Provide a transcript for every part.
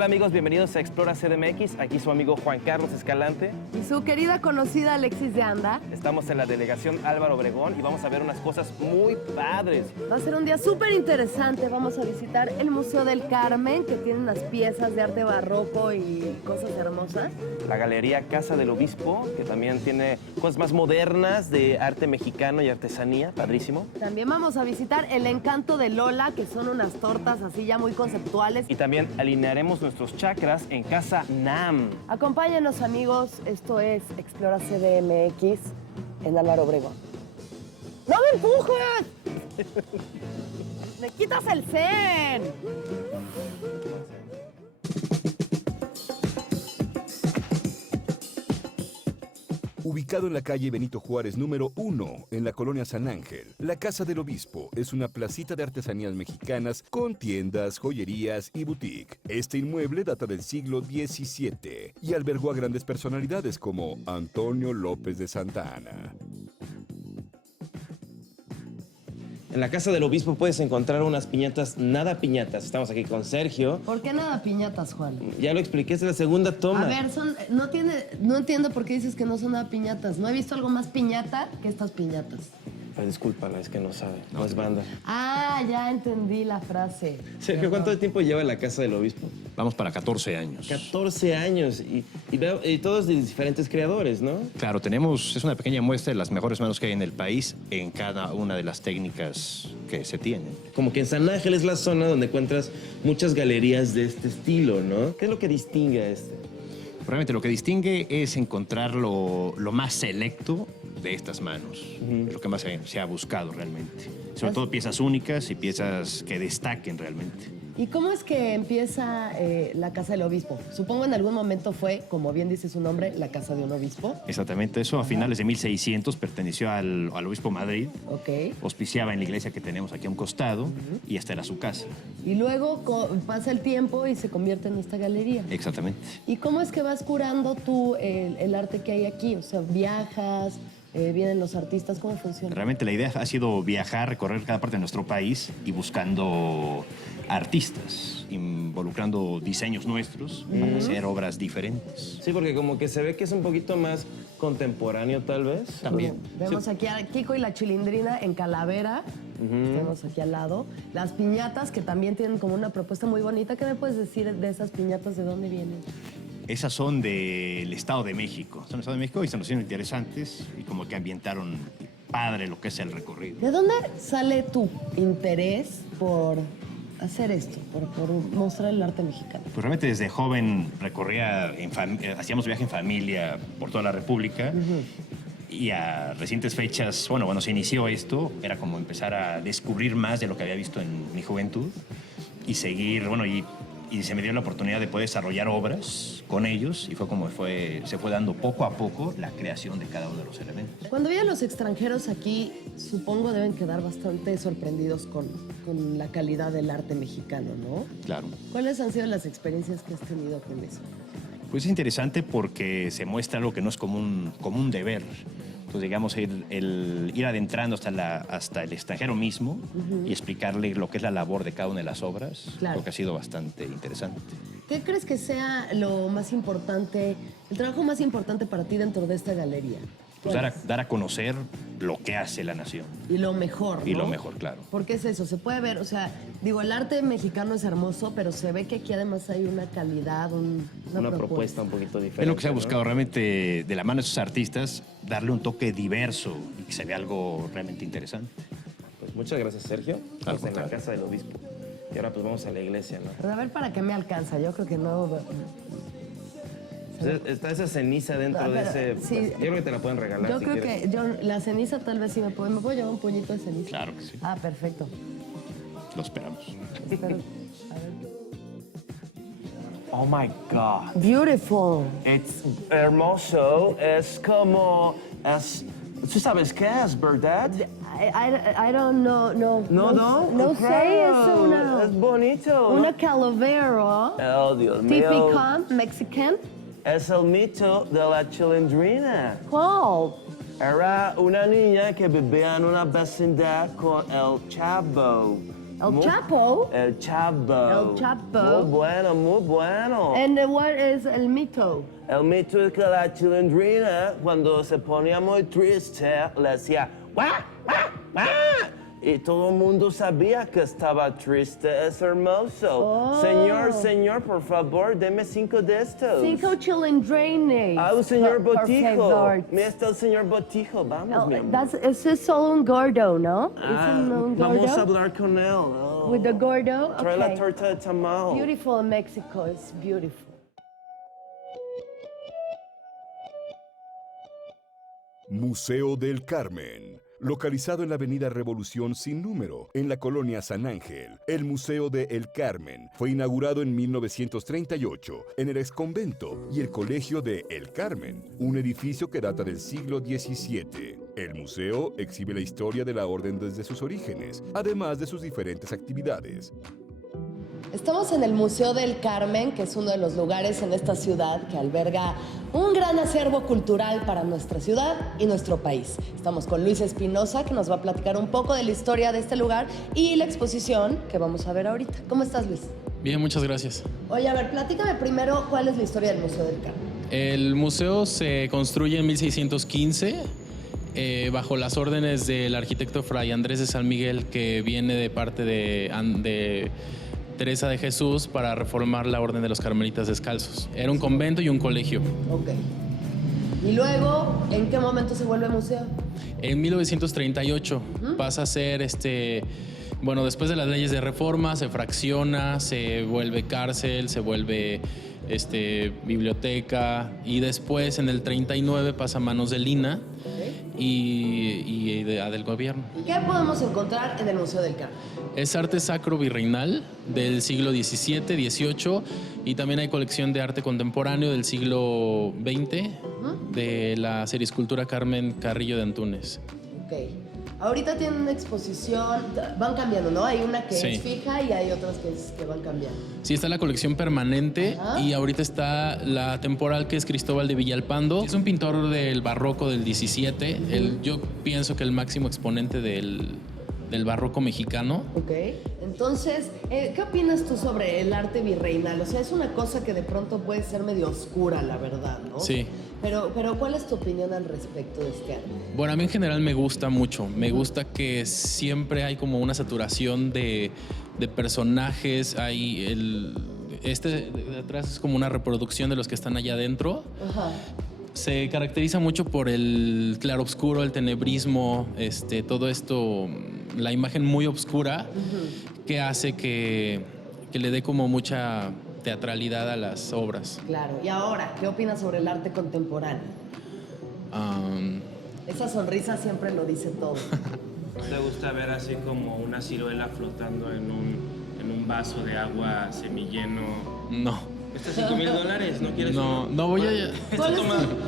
Hola amigos, bienvenidos a Explora CDMX. Aquí su amigo Juan Carlos Escalante. Y su querida conocida Alexis de Anda. Estamos en la delegación Álvaro Obregón y vamos a ver unas cosas muy padres. Va a ser un día súper interesante. Vamos a visitar el Museo del Carmen, que tiene unas piezas de arte barroco y cosas hermosas. La Galería Casa del Obispo, que también tiene cosas más modernas de arte mexicano y artesanía. Padrísimo. También vamos a visitar el Encanto de Lola, que son unas tortas así ya muy conceptuales. Y también alinearemos nuestros chakras en Casa Nam. Acompáñenos, amigos. Esto es Explora CDMX en Álvaro Obregón. ¡No me empujes! ¡Me quitas el zen! Ubicado en la calle Benito Juárez número 1, en la colonia San Ángel, la Casa del Obispo es una placita de artesanías mexicanas con tiendas, joyerías y boutique. Este inmueble data del siglo XVII y albergó a grandes personalidades como Antonio López de Santa Anna. En la Casa del Obispo puedes encontrar unas piñatas nada piñatas. Estamos aquí con Sergio. ¿Por qué nada piñatas, Juan? Ya lo expliqué, es la segunda toma. A ver, no entiendo por qué dices que no son nada piñatas. No he visto algo más piñata que estas piñatas. Pero discúlpala, es que no sabe, no es banda. Ah, ya entendí la frase. Sergio, ¿cuánto tiempo lleva en la Casa del Obispo? Vamos para 14 años. 14 años y todos de diferentes creadores, ¿no? Claro, es una pequeña muestra de las mejores manos que hay en el país en cada una de las técnicas que se tienen. Como que en San Ángel es la zona donde encuentras muchas galerías de este estilo, ¿no? ¿Qué es lo que distingue a este? Realmente lo que distingue es encontrar lo más selecto de estas manos. Es lo que más se ha buscado realmente. Sobre todo piezas únicas y piezas que destaquen realmente. ¿Y cómo es que empieza la Casa del Obispo? Supongo en algún momento fue, como bien dice su nombre, la Casa de un Obispo. Exactamente eso. A finales de 1600 perteneció al Obispo Madrid. Ok. Auspiciaba en la iglesia que tenemos aquí a un costado y esta era su casa. Y luego pasa el tiempo y se convierte en esta galería. Exactamente. ¿Y cómo es que vas curando tú el arte que hay aquí? O sea, viajas, vienen los artistas, ¿cómo funciona? Realmente la idea ha sido viajar, recorrer cada parte de nuestro país y buscando artistas, involucrando diseños nuestros para hacer obras diferentes. Sí, porque como que se ve que es un poquito más contemporáneo, tal vez. También. Vemos aquí a Kiko y la Chilindrina en Calavera. Tenemos aquí al lado. Las piñatas, que también tienen como una propuesta muy bonita. ¿Qué me puedes decir de esas piñatas? ¿De dónde vienen? Esas son del Estado de México. Son del Estado de México y se nos hicieron interesantes y como que ambientaron padre lo que es el recorrido. ¿De dónde sale tu interés por hacer esto, por mostrar el arte mexicano? Pues realmente desde joven recorría, hacíamos viaje en familia por toda la República. Y a recientes fechas, bueno, se inició esto, era como empezar a descubrir más de lo que había visto en mi juventud y seguir, y se me dio la oportunidad de poder desarrollar obras con ellos y fue como se fue dando poco a poco la creación de cada uno de los elementos. Cuando vienen los extranjeros aquí, supongo deben quedar bastante sorprendidos con la calidad del arte mexicano, ¿no? Claro. ¿Cuáles han sido las experiencias que has tenido con eso? Pues es interesante porque se muestra algo que no es como un deber. Entonces, digamos, ir adentrando hasta el extranjero mismo y explicarle lo que es la labor de cada una de las obras, Claro. creo que ha sido bastante interesante. ¿Qué crees que sea lo más importante, el trabajo más importante para ti dentro de esta galería? Pues dar a conocer lo que hace la nación. Y lo mejor, ¿no? Y lo mejor, claro. Porque es eso, se puede ver, o sea, digo, el arte mexicano es hermoso, pero se ve que aquí además hay una calidad, Una propuesta un poquito diferente. Es lo que se ha ¿no? buscado realmente de la mano de esos artistas, darle un toque diverso y que se vea algo realmente interesante. Pues muchas gracias, Sergio. Al Estamos en la contrario. Casa del Obispo. Y ahora pues vamos a la iglesia, ¿no? Pero a ver para qué me alcanza, yo creo que no. Pues, está esa ceniza dentro No, de pero, ese... sí. Yo creo que te la pueden regalar Yo si creo quieres. que la ceniza tal vez sí me puedo llevar un puñito de ceniza. Claro que sí. Ah, perfecto. Lo esperamos. Espero- a ver. Oh my God. Beautiful. Es hermoso. Es como... ¿Tú sabes qué es, verdad? I don't know, no. No sé, es Es bonito. una calavera Oh, Dios mío. típica mexicana. Es el mito de la Chilindrina. ¿Cuál? Era una niña que vivía en una vecindad con el Chavo. El Chapo. El Chapo. El Chapo. Muy bueno, muy bueno. And what is el mito? El mito es que la chilindrina, cuando se ponía muy triste, le decía ¡guau, guau, guau! Y todo el mundo sabía que estaba triste. Es hermoso. Oh. Señor, por favor, deme 5 de estos. 5 chilindrines. Señor Por Botijo. favor. Mira, está el señor Botijo. Vamos, mi amor. Ese es solo un gordo, ¿no? ¿Es un gordo? Vamos a hablar con él. Oh. With the gordo? Trae la Okay. torta de tamal. Beautiful in Mexico. It's beautiful. Museo del Carmen. Localizado en la avenida Revolución sin número, en la colonia San Ángel, el Museo de El Carmen fue inaugurado en 1938 en el exconvento y el Colegio de El Carmen, un edificio que data del siglo XVII. El museo exhibe la historia de la orden desde sus orígenes, además de sus diferentes actividades. Estamos en el Museo del Carmen, que es uno de los lugares en esta ciudad que alberga un gran acervo cultural para nuestra ciudad y nuestro país. Estamos con Luis Espinosa, que nos va a platicar un poco de la historia de este lugar y la exposición que vamos a ver ahorita. ¿Cómo estás, Luis? Bien, muchas gracias. Oye, a ver, platícame primero cuál es la historia del Museo del Carmen. El museo se construye en 1615 bajo las órdenes del arquitecto Fray Andrés de San Miguel, que viene de parte de Teresa de Jesús para reformar la Orden de los Carmelitas Descalzos. Era un convento y un colegio. Ok. Y luego, ¿en qué momento se vuelve museo? En 1938 pasa a ser, bueno, después de las leyes de reforma, se fracciona, se vuelve cárcel, se vuelve biblioteca, y después en el 39 pasa a manos del INAH y del gobierno. ¿Qué podemos encontrar en el Museo del Carmen? Es arte sacro virreinal del siglo XVII, XVIII, y también hay colección de arte contemporáneo del siglo XX de la seriescultura Carmen Carrillo de Antúnez. Ok. Ahorita tienen una exposición, van cambiando, ¿no? Hay una que Sí. es fija y hay otras que van cambiando. Sí, está la colección permanente. Ajá. Y ahorita está la temporal, que es Cristóbal de Villalpando. Es un pintor del barroco del XVII. Yo pienso que el máximo exponente del barroco mexicano. Ok. Entonces, ¿qué opinas tú sobre el arte virreinal? O sea, es una cosa que de pronto puede ser medio oscura, la verdad, ¿no? Sí. Pero ¿cuál es tu opinión al respecto de este arte? Bueno, a mí en general me gusta mucho. Me gusta que siempre hay como una saturación de personajes. Este de atrás es como una reproducción de los que están allá adentro. Ajá. Se caracteriza mucho por el claroscuro, el tenebrismo, todo esto, la imagen muy oscura, que hace que le dé como mucha teatralidad a las obras. Claro. Y ahora, ¿qué opinas sobre el arte contemporáneo? Esa sonrisa siempre lo dice todo. ¿Te gusta ver así como una ciruela flotando en un vaso de agua semilleno? No. Está $5,000, ¿no quieres No, uno? no voy a...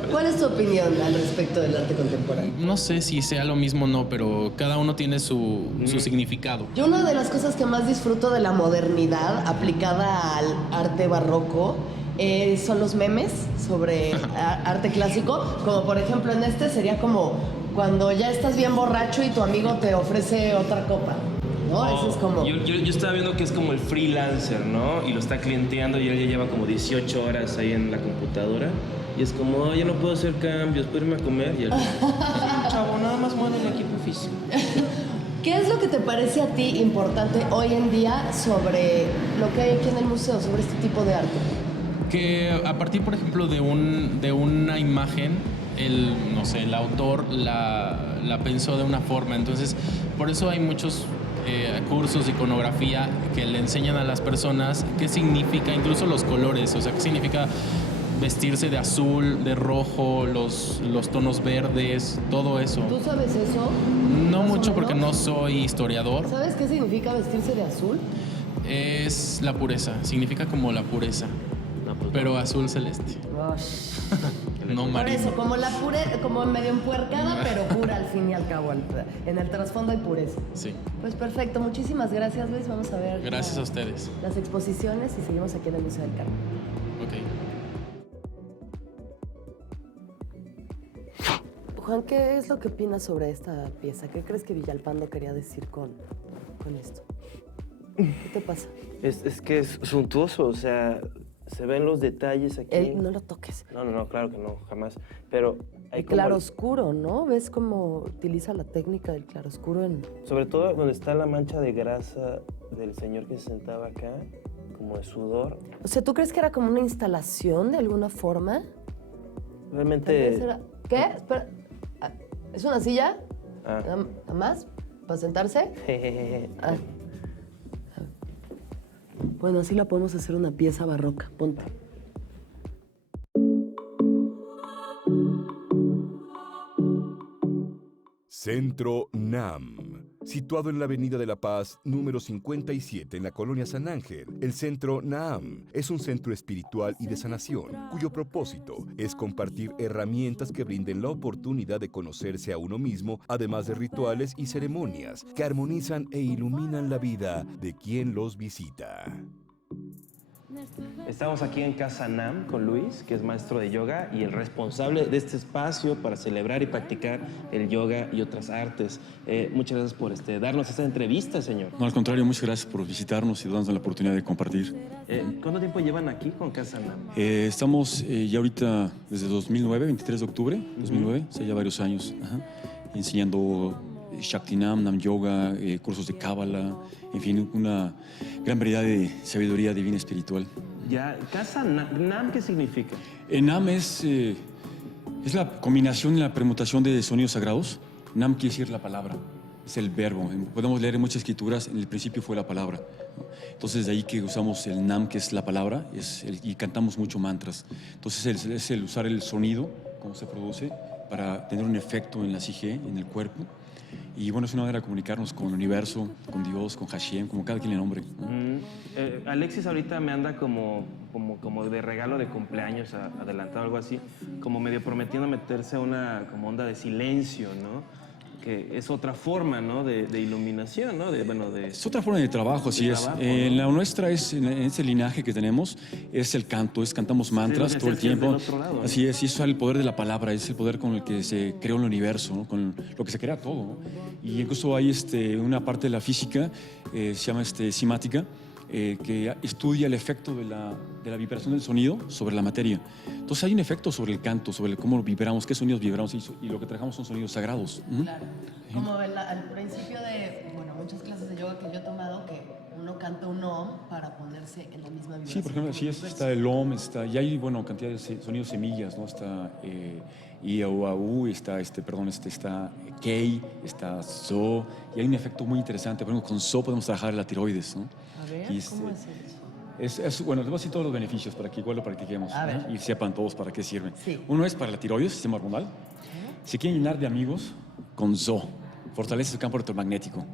¿Cuál es tu opinión al respecto del arte contemporáneo? No sé si sea lo mismo o no, pero cada uno tiene su significado. Yo una de las cosas que más disfruto de la modernidad aplicada al arte barroco son los memes sobre arte clásico, como por ejemplo en este sería como cuando ya estás bien borracho y tu amigo te ofrece otra copa, ¿no? Eso es como... Yo estaba viendo que es como el freelancer, ¿no? Y lo está clienteando y él ya lleva como 18 horas ahí en la computadora. Y es como, "Oh, ya no puedo hacer cambios, puedo irme a comer". Y él, chavo, nada más mueve el equipo físico. ¿Qué es lo que te parece a ti importante hoy en día sobre lo que hay aquí en el museo, sobre este tipo de arte? Que a partir, por ejemplo, de una imagen, el autor la pensó de una forma. Entonces, por eso hay muchos cursos de iconografía que le enseñan a las personas qué significa, incluso los colores, o sea, qué significa vestirse de azul, de rojo, los tonos verdes, todo eso. ¿Tú sabes eso? No ¿Más o mucho porque no menos? soy historiador. ¿Sabes qué significa vestirse de azul? Es la pureza, significa como la pureza, pero azul celeste, no Por marino. eso, como medio empuercada, pero pura al fin y al cabo. En el trasfondo hay pureza. Sí, Pues perfecto, muchísimas gracias, Luis. Vamos a ver gracias a ustedes. las exposiciones y seguimos aquí en el Museo del Carmen. Ok. Juan, ¿qué es lo que opinas sobre esta pieza? ¿Qué crees que Villalpando quería decir con esto? ¿Qué te pasa? Es que es suntuoso, o sea, se ven los detalles aquí. No lo toques. No, claro que no, jamás. Pero hay El como... claroscuro, ¿no? ¿Ves cómo utiliza la técnica del claroscuro en...? Sobre todo donde está la mancha de grasa del señor que se sentaba acá, como de sudor. O sea, ¿tú crees que era como una instalación de alguna forma? Tal vez Realmente... era- ¿Qué? Espera. Ah, ¿es una silla? Ah. ¿Nada más? ¿Para sentarse? Jejeje. Ah. Bueno, así la podemos hacer una pieza barroca. Ponte. Centro NAM. Situado en la Avenida de la Paz, número 57, en la colonia San Ángel, el Centro NAM es un centro espiritual y de sanación, cuyo propósito es compartir herramientas que brinden la oportunidad de conocerse a uno mismo, además de rituales y ceremonias que armonizan e iluminan la vida de quien los visita. Estamos aquí en Casa Nam con Luis, que es maestro de yoga y el responsable de este espacio para celebrar y practicar el yoga y otras artes. Muchas gracias por darnos esta entrevista, señor. No, al contrario, muchas gracias por visitarnos y darnos la oportunidad de compartir. ¿Cuánto tiempo llevan aquí con Casa Nam? Estamos ya ahorita desde 2009, 23 de octubre, 2009, hace ya varios años, enseñando Shaktinam, Nam Yoga, cursos de Cábala, en fin, una gran variedad de sabiduría divina espiritual. Ya, Casa Nam, ¿qué significa? Nam es la combinación y la permutación de sonidos sagrados. Nam quiere decir la palabra, es el verbo. Podemos leer en muchas escrituras, en el principio fue la palabra, ¿no? Entonces de ahí que usamos el Nam, que es la palabra, y cantamos mucho mantras. Entonces es el usar el sonido, cómo se produce, para tener un efecto en la psique, en el cuerpo. Y bueno, es una manera de comunicarnos con el universo, con Dios, con Hashem, como cada quien le nombre, ¿no? Alexis ahorita me anda como de regalo de cumpleaños adelantado, algo así, como medio prometiendo meterse a una como onda de silencio, ¿no? Que es otra forma, ¿no? De iluminación, ¿no? Es otra forma de trabajo, así es. trabajo, En ¿no? la nuestra, en ese linaje que tenemos, es el canto, cantamos mantras lo que todo el hacías del tiempo. otro lado, ¿no? Así es, y eso es el poder de la palabra, es el poder con el que se creó el universo, ¿no? Con lo que se crea todo, ¿no? Y incluso hay una parte de la física, se llama simática, que estudia el efecto de la vibración del sonido sobre la materia. Entonces hay un efecto sobre el canto, sobre cómo vibramos, qué sonidos vibramos, y lo que trabajamos son sonidos sagrados. Claro. Como al principio de, muchas clases de yoga que yo he tomado, que uno canta un OM para ponerse en la misma vibración. Sí, por ejemplo, sí, está el OM, y hay, cantidad de sonidos semillas, ¿no? Está IAUAU, está KEI, está ZO, y hay un efecto muy interesante. Por ejemplo, con ZO podemos trabajar la tiroides, ¿no? A ver, Y ¿cómo es eso? bueno, les voy a decir todos los beneficios para que igual lo practiquemos, A ver. ¿no? Y sepan todos para qué sirven. Sí. Uno es para la tiroides, sistema hormonal. Se quieren llenar de amigos con ZO. Fortalece el campo electromagnético.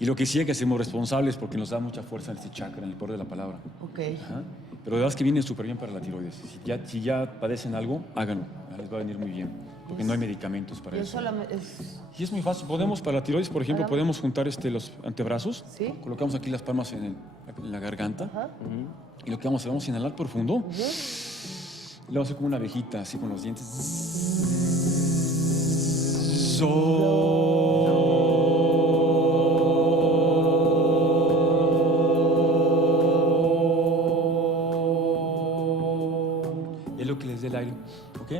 Y lo que sí hay que hacemos responsables porque nos da mucha fuerza en este chakra, en el poder de la palabra. Ok. Ajá. Pero de verdad es que viene súper bien para la tiroides. Si ya padecen algo, háganlo. Les va a venir muy bien. Porque no hay medicamentos para Yo eso. solamente... Y es muy fácil. Podemos, para la tiroides, por ejemplo, podemos juntar los antebrazos. Sí. Colocamos aquí las palmas en la garganta. Ajá. Y lo que vamos a hacer, vamos a inhalar profundo. Y le vamos a hacer como una abejita, así con los dientes. Es lo que les dé el aire, ¿ok?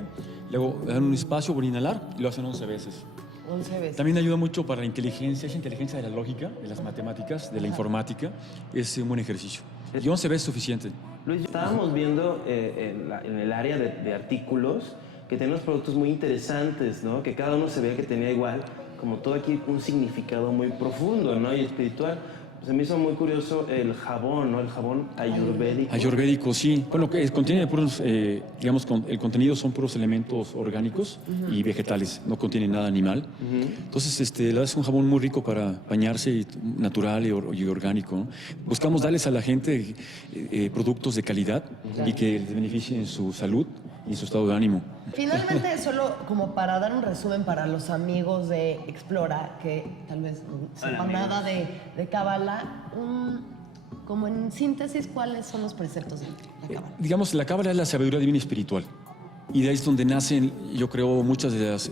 Luego dan un espacio por inhalar y lo hacen 11 veces. 11 veces. También ayuda mucho para la inteligencia, esa inteligencia de la lógica, de las matemáticas, de la informática. Es un buen ejercicio. Y 11 veces es suficiente. Luis, estábamos viendo en el área de artículos que tenemos productos muy interesantes, ¿no? Que cada uno se veía que tenía igual, como todo aquí, un significado muy profundo, ¿no? Y espiritual. Se me hizo muy curioso el jabón, ¿no? El jabón ayurvédico. Ayurvédico, sí. Bueno, que contiene puros, el contenido son puros elementos orgánicos y vegetales, no contiene nada animal. Entonces, la verdad es un jabón muy rico para bañarse, y natural y orgánico, ¿no? Buscamos darles a la gente productos de calidad y que les beneficien en su salud y en su estado de ánimo. Finalmente, solo como para dar un resumen para los amigos de Explora, que tal vez no sepan nada de Cábala, como en síntesis, ¿cuáles son los preceptos de la Cábala? Digamos, la Cábala es la sabiduría divina espiritual. Y de ahí es donde nacen, yo creo, muchas de las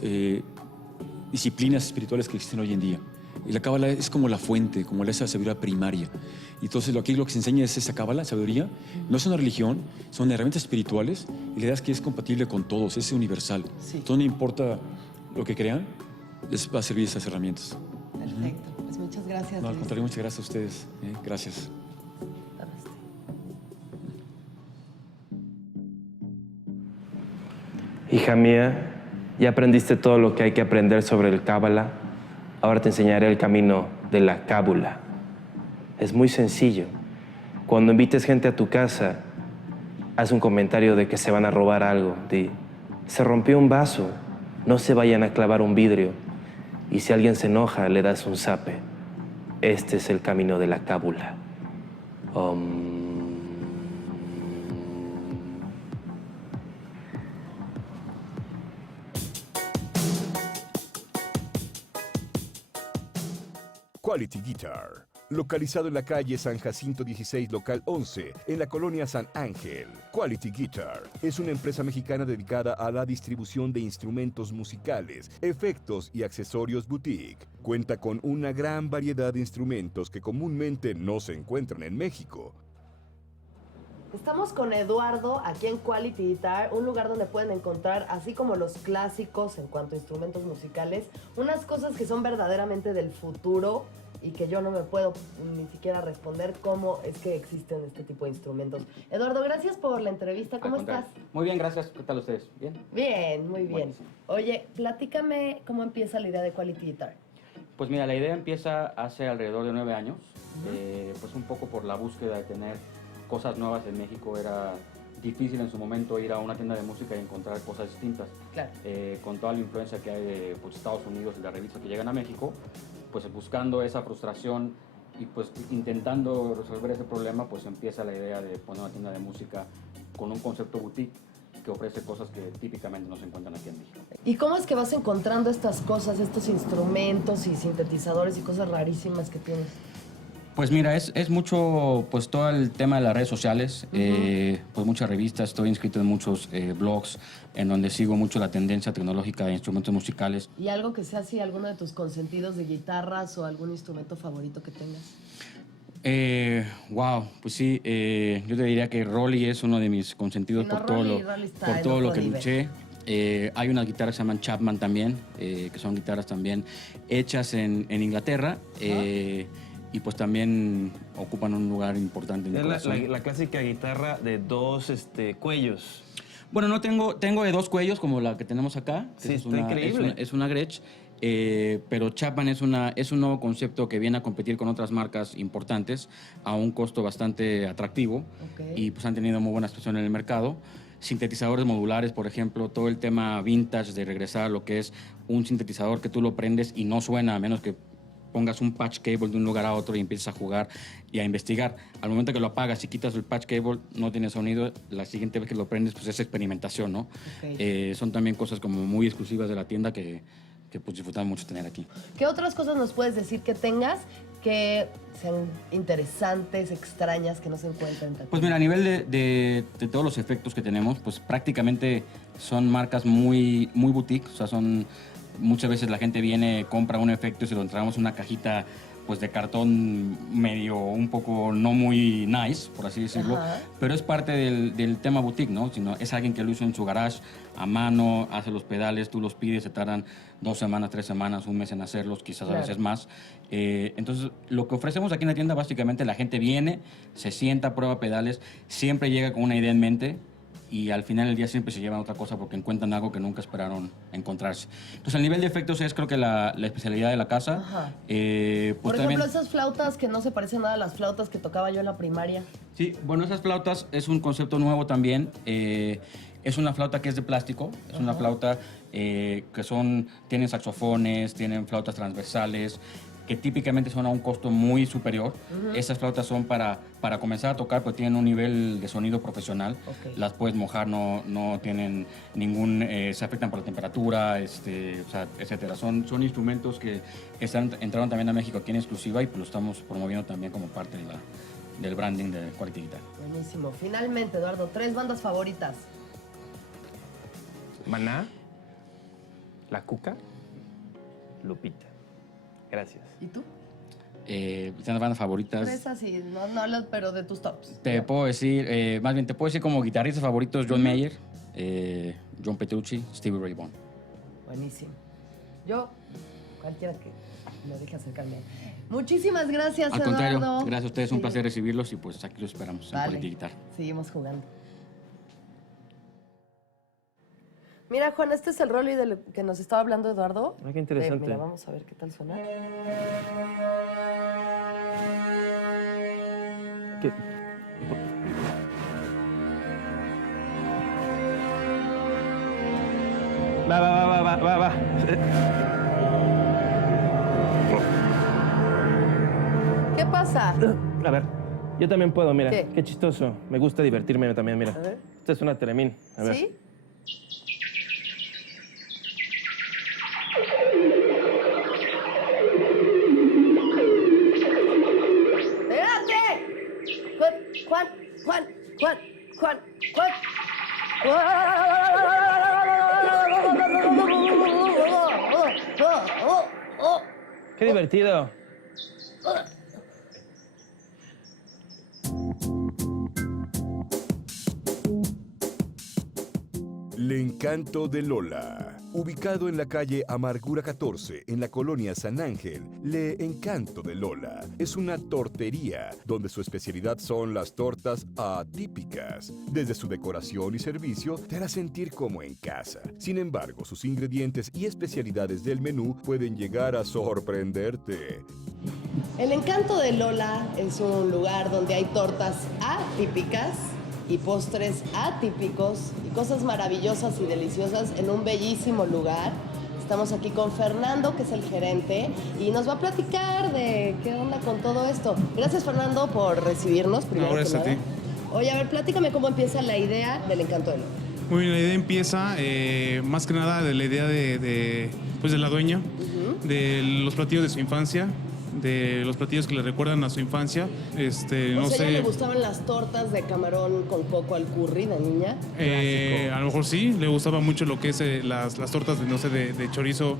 disciplinas espirituales que existen hoy en día. Y la cábala es como la fuente, como esa sabiduría primaria. Y entonces aquí lo que se enseña es esa cábala, sabiduría. No es una religión, son herramientas espirituales y la idea es que es compatible con todos, es universal. Sí. Entonces no importa lo que crean, les va a servir esas herramientas. Perfecto. Pues muchas gracias. No, al Luis. contrario, muchas gracias a ustedes. Gracias. Namaste. Hija mía, ya aprendiste todo lo que hay que aprender sobre el Cábala. Ahora te enseñaré el camino de la cábula. Es muy sencillo. Cuando invites gente a tu casa, haz un comentario de que se van a robar algo. Di, se rompió un vaso, no se vayan a clavar un vidrio. Y si alguien se enoja, le das un zape. Este es el camino de la cábula. Quality Guitar. Localizado en la calle San Jacinto 16, local 11, en la colonia San Ángel. Quality Guitar es una empresa mexicana dedicada a la distribución de instrumentos musicales, efectos y accesorios boutique. Cuenta con una gran variedad de instrumentos que comúnmente no se encuentran en México. Estamos con Eduardo aquí en Quality Guitar, un lugar donde pueden encontrar, así como los clásicos en cuanto a instrumentos musicales, unas cosas que son verdaderamente del futuro y que yo no me puedo ni siquiera responder cómo es que existen este tipo de instrumentos. Eduardo, gracias por la entrevista. ¿Cómo estás? Muy bien, gracias. ¿Qué tal ustedes? ¿Bien? Bien, muy bien. Buenísimo. Oye, platícame cómo empieza la idea de Quality Guitar. Pues mira, la idea empieza hace alrededor de 9 años, pues un poco por la búsqueda de tener cosas nuevas en México. Era difícil en su momento ir a una tienda de música y encontrar cosas distintas. Claro. Con toda la influencia que hay de pues, Estados Unidos y las revistas que llegan a México, pues buscando esa frustración y pues intentando resolver ese problema, pues empieza la idea de poner una tienda de música con un concepto boutique que ofrece cosas que típicamente no se encuentran aquí en México. ¿Y cómo es que vas encontrando estas cosas, estos instrumentos y sintetizadores y cosas rarísimas que tienes? Pues mira, es mucho pues todo el tema de las redes sociales, pues muchas revistas, estoy inscrito en muchos blogs en donde sigo mucho la tendencia tecnológica de instrumentos musicales. ¿Y algo que sea así, alguno de tus consentidos de guitarras o algún instrumento favorito que tengas? Wow, pues sí, yo te diría que Rolly es uno de mis consentidos Sí, no, por todo Rolly está por en todo lo otro que nivel. luché. Hay unas guitarras que se llaman Chapman también, que son guitarras también hechas en Inglaterra. Y pues también ocupan un lugar importante en mi corazón. La clásica guitarra de dos cuellos. Bueno, no tengo de dos cuellos como la que tenemos acá. Que Sí, es está increíble. Es una Gretsch. Pero Chapman es un nuevo concepto que viene a competir con otras marcas importantes a un costo bastante atractivo. Ok. Y pues han tenido muy buena expresión en el mercado. Sintetizadores modulares, por ejemplo, todo el tema vintage de regresar a lo que es un sintetizador que tú lo prendes y no suena a menos que pongas un patch cable de un lugar a otro y empiezas a jugar y a investigar. Al momento que lo apagas y quitas el patch cable, no tiene sonido. La siguiente vez que lo prendes, pues es experimentación, ¿no? Ok. Son también cosas como muy exclusivas de la tienda que pues disfrutamos mucho tener aquí. ¿Qué otras cosas nos puedes decir que tengas que sean interesantes, extrañas, que no se encuentran? Pues mira, a nivel de todos los efectos que tenemos, pues prácticamente son marcas muy boutique. O sea, son muchas veces la gente viene, compra un efecto y se lo entregamos en una cajita pues de cartón medio un poco no muy nice, por así decirlo. Ajá. Pero es parte del tema boutique, ¿no? Sino es alguien que lo hizo en su garage a mano, hace los pedales, tú los pides, se tardan 2 semanas, 3 semanas, un mes en hacerlos, quizás Claro. a veces más. Entonces, lo que ofrecemos aquí en la tienda, básicamente la gente viene, se sienta, prueba pedales, siempre llega con una idea en mente y al final del día siempre se llevan otra cosa porque encuentran algo que nunca esperaron encontrarse. Entonces, el nivel de efectos es creo que la especialidad de la casa. Ajá. Pues Por también- ejemplo, esas flautas que no se parecen nada a las flautas que tocaba yo en la primaria. Sí, bueno, esas flautas es un concepto nuevo también. Es una flauta que es de plástico, es una flauta que tienen saxofones, tienen flautas transversales, que típicamente son a un costo muy superior. Esas flautas son para comenzar a tocar, pues tienen un nivel de sonido profesional. Ok. Las puedes mojar, no tienen ningún, se afectan por la temperatura, o sea, etcétera. Son instrumentos que entraron también a México aquí en exclusiva y pues lo estamos promoviendo también como parte del branding de Quality Guitar. Buenísimo. Finalmente, Eduardo, 3 bandas favoritas. Maná, La Cuca, Lupita. Gracias. ¿Y tú? Las bandas favoritas. Tres así, no hablas, pero de tus tops. Te puedo decir, más bien te puedo decir como guitarristas favoritos: John Mayer, John Petrucci, Stevie Ray Vaughan. Buenísimo. Yo, cualquiera que me deje acercarme. Muchísimas gracias, Al contrario, Eduardo. gracias a ustedes, un Sí. placer recibirlos y pues aquí los esperamos en Vale. Politiguitar. Seguimos jugando. Mira, Juan, este es el Rolly del que nos estaba hablando Eduardo. Ah, qué interesante. Mira, vamos a ver qué tal suena. ¿Qué? Va. ¿Qué pasa? A ver, yo también puedo, mira. ¿Qué? Qué chistoso. Me gusta divertirme también, mira. A ver. Esta es una Telemín. A ver. ¿Sí? ¡Espérate! Juan. Qué divertido. El Encanto de Lola. Ubicado en la calle Amargura 14, en la colonia San Ángel, Le Encanto de Lola es una tortería donde su especialidad son las tortas atípicas. Desde su decoración y servicio te hará sentir como en casa. Sin embargo, sus ingredientes y especialidades del menú pueden llegar a sorprenderte. El Encanto de Lola es un lugar donde hay tortas atípicas y postres atípicos y cosas maravillosas y deliciosas en un bellísimo lugar. Estamos aquí con Fernando, que es el gerente, y nos va a platicar de qué onda con todo esto. Gracias, Fernando, por recibirnos. Primero gracias que a nada. ti. Oye, a ver, platícame cómo empieza la idea del Encanto de Lola. Muy bien, la idea empieza más que nada de la idea pues de la dueña, de los platillos de su infancia, de los platillos que le recuerdan a su infancia. No O sea, ¿a ella sé. le gustaban las tortas de camarón con coco al curry de niña? A lo mejor sí, le gustaba mucho lo que es las tortas de, no sé, de chorizo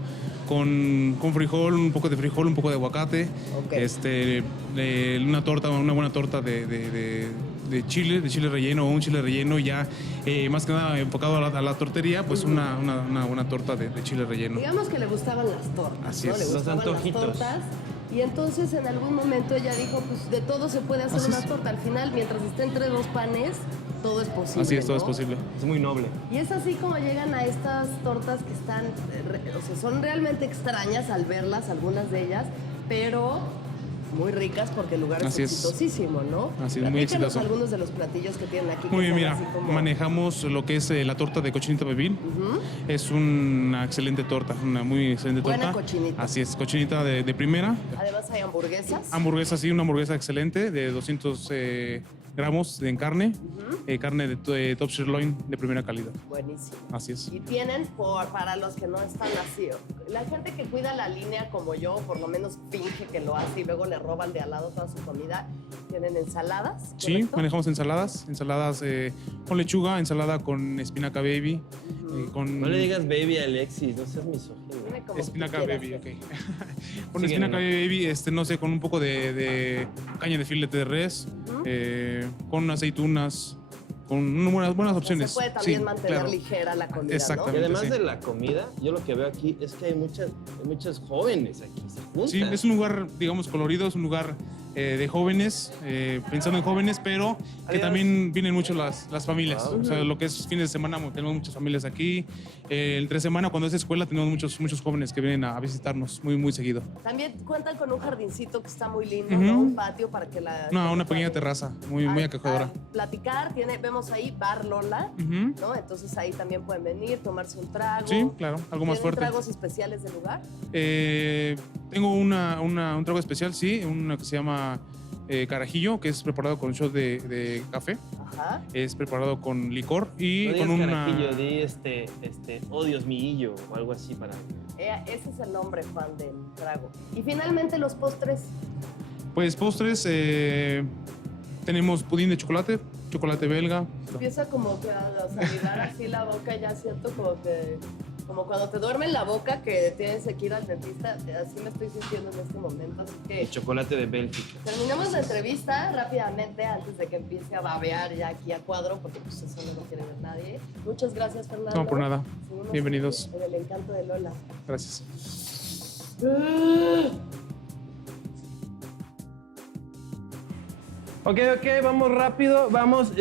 con frijol, un poco de frijol, un poco de aguacate. Ok. Una buena torta de chile relleno o un chile relleno ya más que nada enfocado a la tortería, pues una buena torta de chile relleno. Digamos que le gustaban las tortas, Así ¿no? es. Le Los gustaban las antojitos. tortas. Y entonces en algún momento ella dijo, pues de todo se puede hacer Así una es. torta. Al final, mientras esté entre dos panes, todo es posible. Así es, todo es ¿no? posible. Es muy noble. Y es así como llegan a estas tortas que están, o sea, son realmente extrañas al verlas, algunas de ellas, pero muy ricas porque el lugar Así es es. exitosísimo, ¿no? Así es, muy Platícanos exitoso. algunos de los platillos que tienen aquí. que Muy bien, son mira, así como- manejamos lo que es la torta de cochinita pibil. Es una excelente torta, una muy excelente Buena torta. cochinita. Así es, cochinita de primera. Además hay hamburguesas. Hamburguesa, sí, una hamburguesa excelente de 200 gramos en carne. Carne de top sirloin de primera calidad. Buenísimo. Así es. Y tienen, para los que no están así, la gente que cuida la línea como yo, por lo menos finge que lo hace y luego le roban de al lado toda su comida, tienen ensaladas. Sí, ¿correcto? manejamos ensaladas con lechuga, ensalada con espinaca baby, con No le digas baby a Alexis, no seas misógino. Dime como espinaca tú baby, quieras. ok. Con Sígueme. espinaca baby, no sé, con un poco de caña de filete de res, con aceitunas, con buenas opciones. Se puede también Sí, mantener claro. ligera la comida, Y Exactamente. además sí. de la comida, yo lo que veo aquí es que hay muchos jóvenes aquí, se juntan. Sí, es un lugar, digamos, colorido, es un lugar de jóvenes, pensando en jóvenes, pero que Adiós. también vienen mucho las familias. Wow. O sea, lo que es fines de semana, tenemos muchas familias aquí. Entre semana, cuando es escuela, tenemos muchos jóvenes que vienen a visitarnos muy seguido. ¿no? También cuentan con un jardincito que está muy lindo, Ujú. ¿no? Un patio para que la... No, una pequeña terraza, muy acogedora. A platicar, vemos ahí Bar Lola, Ujú. ¿no? Entonces ahí también pueden venir, tomarse un trago. Sí, claro, algo más ¿Tienen fuerte. tragos especiales del lugar? Tengo un trago especial, sí, uno que se llama carajillo, que es preparado con shot de café. Ajá. Es preparado con licor y No con digas una... carajillo, di oh Dios mío, o algo así para... Ese es el nombre, Juan, del trago. Y finalmente los postres. Pues postres, tenemos pudín de chocolate belga. Empieza como que a salivar así la boca, ya siento como que Como cuando te duerme en la boca que tienes que ir al dentista, así me estoy sintiendo en este momento. Así que El chocolate de Bélgica. terminemos la entrevista rápidamente antes de que empiece a babear ya aquí a cuadro, porque pues eso no lo quiere ver nadie. Muchas gracias, Fernando. No, por nada. Seguimos Bienvenidos. En el encanto de Lola. Gracias. Ok, vamos rápido. Vamos,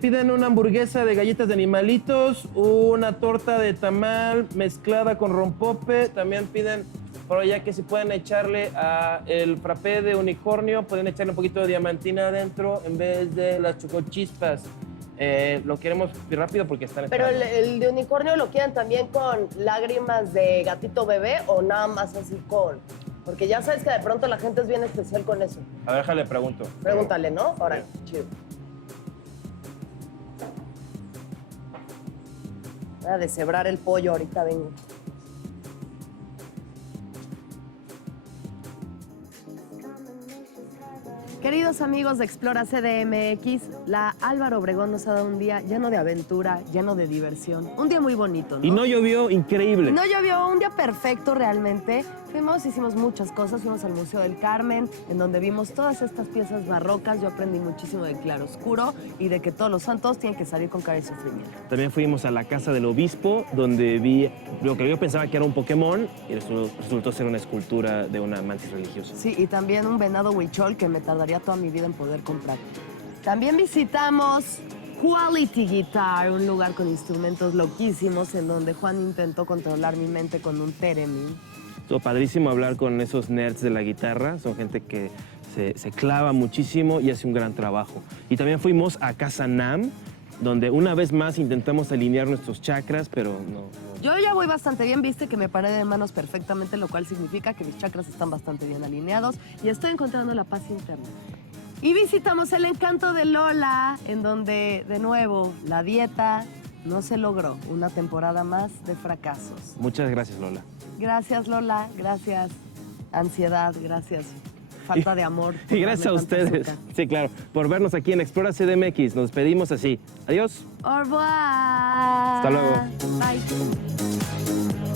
piden una hamburguesa de galletas de animalitos, una torta de tamal mezclada con rompope. También piden por allá que si pueden echarle a el frappé de unicornio, pueden echarle un poquito de diamantina adentro en vez de las chocochispas. Lo queremos rápido porque están Pero esperando. el de unicornio lo quieren también con lágrimas de gatito bebé o nada más así con... Porque ya sabes que de pronto la gente es bien especial con eso. A ver, déjale pregunto. Pregúntale, ¿no? Ahora, chido. Voy a deshebrar el pollo, ahorita vengo. Queridos amigos de Explora CDMX, la Álvaro Obregón nos ha dado un día lleno de aventura, lleno de diversión. Un día muy bonito, ¿no? Y no llovió, increíble. No llovió, un día perfecto realmente. Hicimos muchas cosas, fuimos al Museo del Carmen, en donde vimos todas estas piezas barrocas. Yo aprendí muchísimo del claroscuro y de que todos los santos tienen que salir con cara de sufrimiento. También fuimos a la casa del obispo, donde vi lo que yo pensaba que era un Pokémon y resultó ser una escultura de una mantis religiosa. Sí, y también un venado huichol que me tardaría toda mi vida en poder comprar. También visitamos Quality Guitar, un lugar con instrumentos loquísimos en donde Juan intentó controlar mi mente con un theremin. Estuvo padrísimo hablar con esos nerds de la guitarra, son gente que se clava muchísimo y hace un gran trabajo. Y también fuimos a Casa Nam, donde una vez más intentamos alinear nuestros chakras, pero no. Yo ya voy bastante bien, viste que me paré de manos perfectamente, lo cual significa que mis chakras están bastante bien alineados y estoy encontrando la paz interna. Y visitamos el encanto de Lola, en donde, de nuevo, la dieta no se logró. Una temporada más de fracasos. Muchas gracias, Lola. Gracias, Lola. Gracias, ansiedad. Gracias, falta de amor. Y gracias a Darme tanta ustedes, azúcar. sí, claro, por vernos aquí en Explora CDMX. Nos despedimos así. Adiós. Au revoir. Hasta luego. Bye.